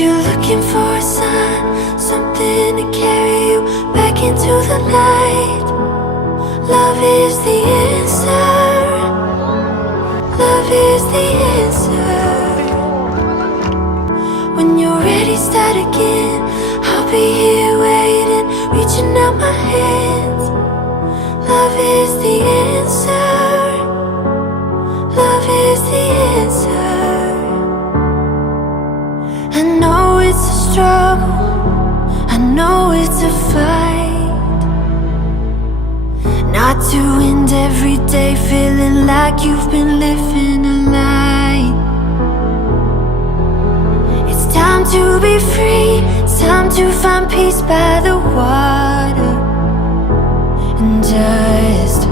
you're looking for a sign, something to carry you back into the light. Love is the answer. Love is the answer. When you're ready, start again. I'll be here waiting, reaching out my hands. Love is the answer. Love is the answer. I know it's a struggle, I know it's a fight. Not to end every day feeling like you've been living a lie. It's time to be free, it's time to find peace by the water. And just